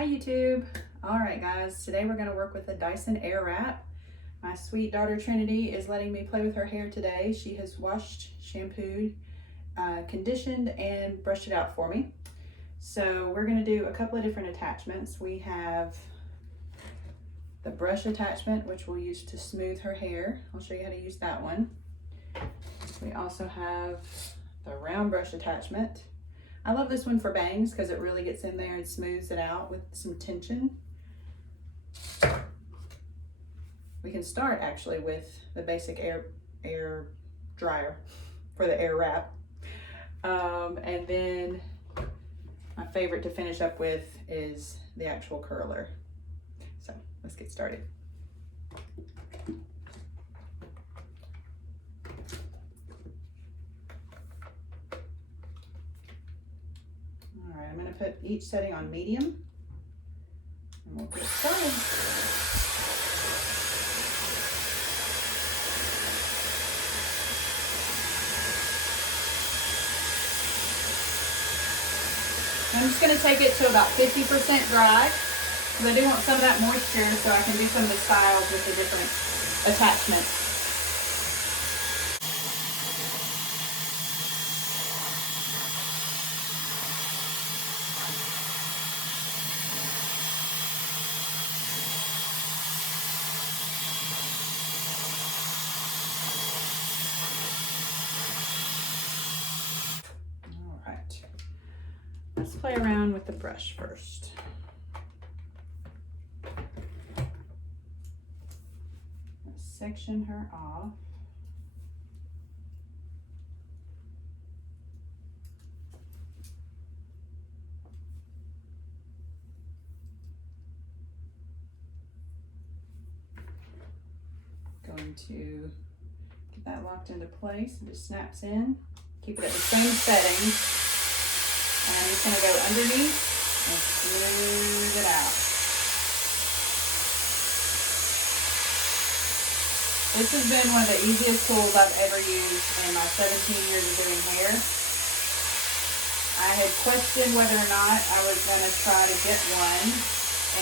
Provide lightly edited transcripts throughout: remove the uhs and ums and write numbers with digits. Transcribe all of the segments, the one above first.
Hi YouTube. All right guys, today we're going to work with the Dyson Airwrap. My sweet daughter Trinity is letting me play with her hair today. She has washed, shampooed, conditioned, and brushed it out for me. So we're going to do a couple of different attachments. We have the brush attachment, which we'll use to smooth her hair. I'll show you how to use that one. We also have the round brush attachment. I love this one for bangs because it really gets in there and smooths it out with some tension. We can start actually with the basic air dryer for the Airwrap. And then my favorite to finish up with is the actual curler. So let's get started. I'm going to put each setting on medium and we'll get started. I'm just going to take it to about 50% dry because I do want some of that moisture so I can do some of the styles with the different attachments. Let's play around with the brush first. Let's section her off. Going to get that locked into place. It just snaps in. Keep it at the same setting. And I'm just going to go underneath and smooth it out. This has been one of the easiest tools I've ever used in my 17 years of doing hair. I had questioned whether or not I was going to try to get one.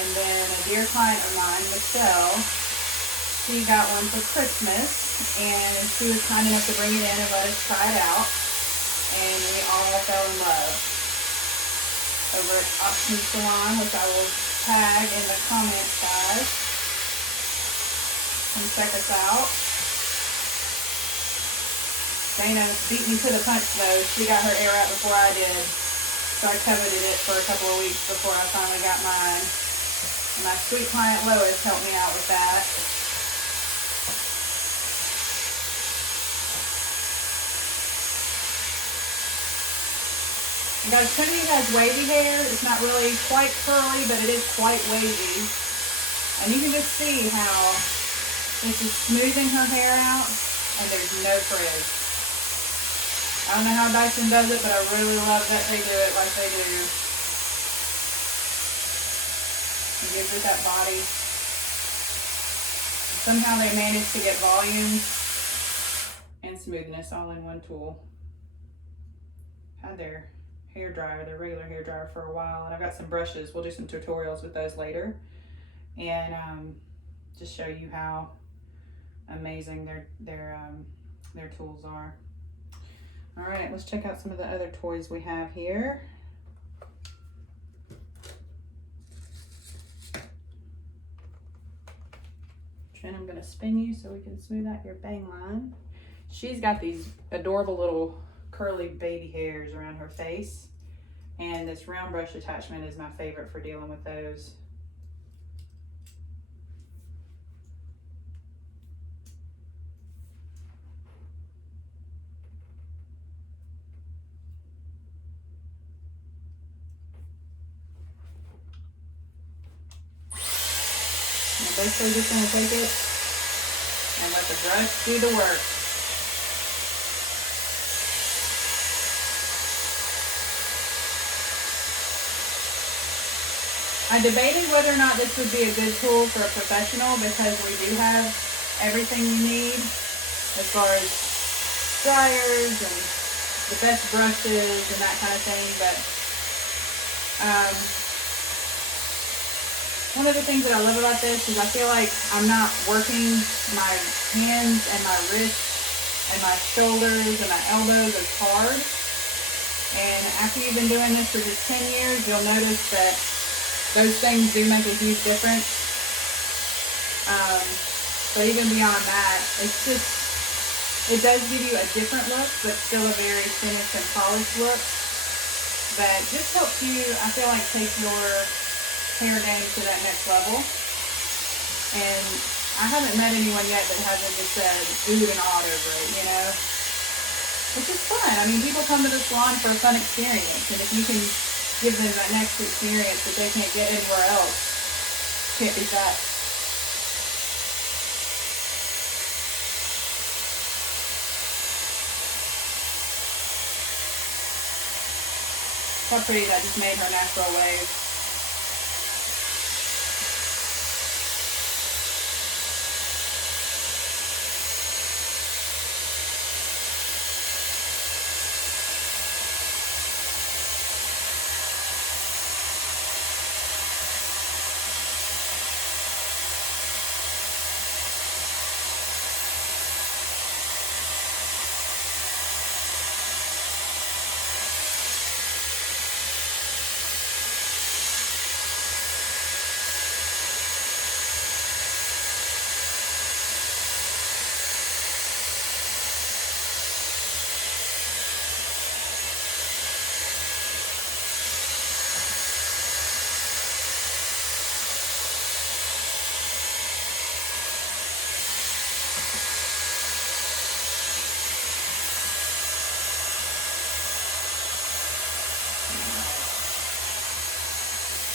And then a dear client of mine, Michelle, she got one for Christmas. And she was kind enough to bring it in and let us try it out. And we all fell in love. Over at Option Salon, which I will tag in the comments, guys. Come check us out. Dana beat me to the punch though. She got her Airwrap before I did. So I coveted it for a couple of weeks before I finally got mine. And my sweet client Lois helped me out with that. Guys, Trinity has wavy hair. It's not really quite curly, but it is quite wavy. And you can just see how this is smoothing her hair out and there's no frizz. I don't know how Dyson does it, but I really love that they do it like they do. It gives it that body. Somehow they manage to get volume and smoothness all in one tool. Had their hair dryer, their regular hair dryer, for a while, and I've got some brushes. We'll do some tutorials with those later, and just show you how amazing their tools are. All right, let's check out some of the other toys we have here. Trin, I'm going to spin you so we can smooth out your bang line. She's got these adorable little curly baby hairs around her face, and this round brush attachment is my favorite for dealing with those. I'm basically just going to take it and let the brush do the work. I debated whether or not this would be a good tool for a professional because we do have everything you need as far as dryers and the best brushes and that kind of thing, but One of the things that I love about this is I feel like I'm not working my hands and my wrists and my shoulders and my elbows as hard. And after you've been doing this for just 10 years, you'll notice that those things do make a huge difference. But even beyond that, it's just, it does give you a different look, but still a very finished and polished look. That just helps you, I feel like, take your hair game to that next level. And I haven't met anyone yet that hasn't just said ooh and awed over it, you know? Which is fun. I mean, people come to the salon for a fun experience, and if you can give them that next experience that they can't get anywhere else, can't beat that. How pretty that just made her natural wave.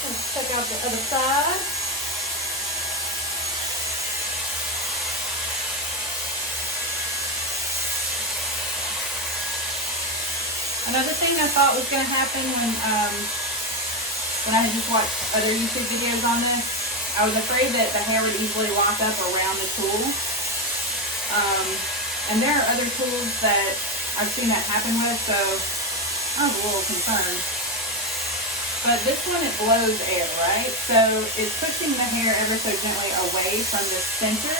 Let's check out the other side. Another thing I thought was going to happen when I had just watched other YouTube videos on this, I was afraid that the hair would easily lock up around the tool. And there are other tools that I've seen that happen with, so I was a little concerned. But this one, it blows air, right? So it's pushing the hair ever so gently away from the center.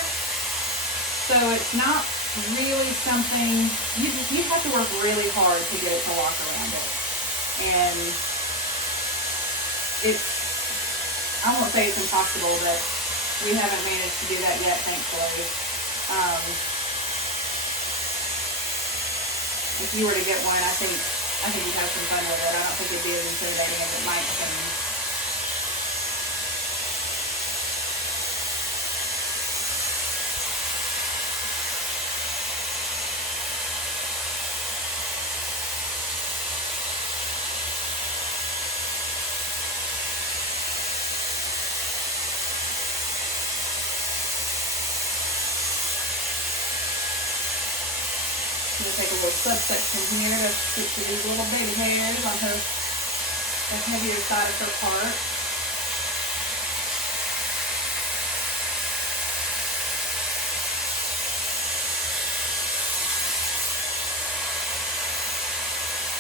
So it's not really something, you have to work really hard to get it to lock around it. And it's, I won't say it's impossible, but we haven't managed to do that yet, thankfully. If you were to get one, I think you'd have some fun with it. I don't think it'd be as intimidating as it might seem. I'm going to take a little subsection here to stick to these little baby hairs on her, the heavier side of her part.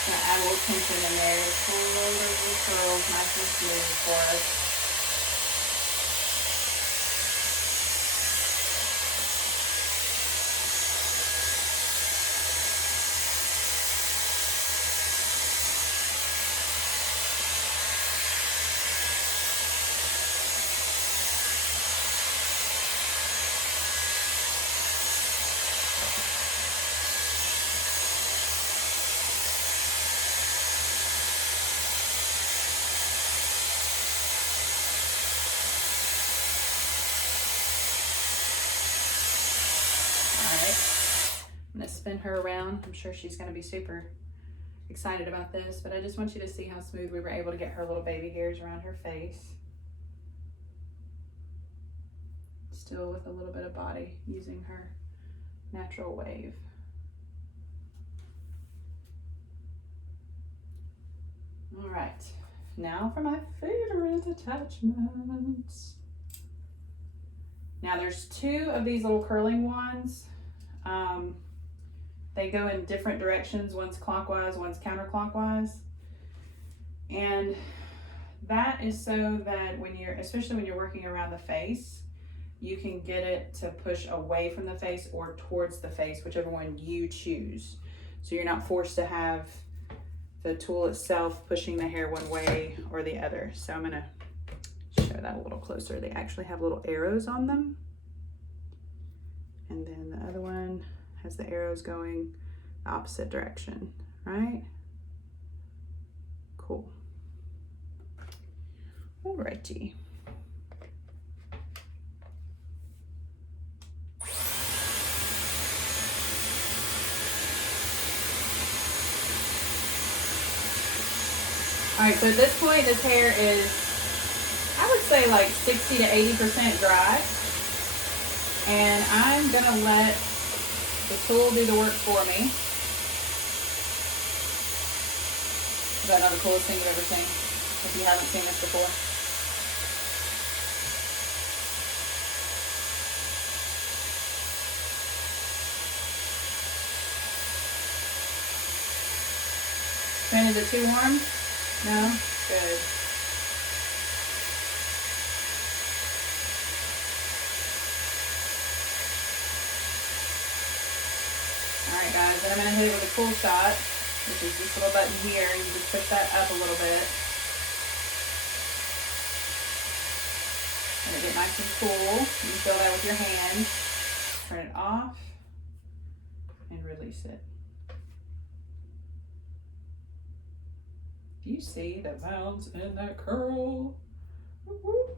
Gonna add a little tension in there to pull those little curls nice and smooth for us. I'm going to spin her around. I'm sure she's going to be super excited about this, but I just want you to see how smooth we were able to get her little baby hairs around her face. Still with a little bit of body, using her natural wave. All right, now for my favorite attachments. Now there's two of these little curling wands. They go in different directions. One's clockwise, one's counterclockwise. And that is so that when you're, especially when you're working around the face, you can get it to push away from the face or towards the face, whichever one you choose. So you're not forced to have the tool itself pushing the hair one way or the other. So I'm gonna show that a little closer. They actually have little arrows on them. And then the other one has the arrows going the opposite direction, right? Cool. Alrighty. All right, so at this point, this hair is, I would say like 60 to 80% dry. And I'm gonna let the tool do the work for me. Is that not the coolest thing you've ever seen? If you haven't seen this before. Then is it too warm? No? Good. Alright guys, then I'm going to hit it with a cool shot, which is this little button here. You just push that up a little bit. Let it get nice and cool. You feel that with your hand. Turn it off and release it. Do you see the bounce in that curl? Woo-woo.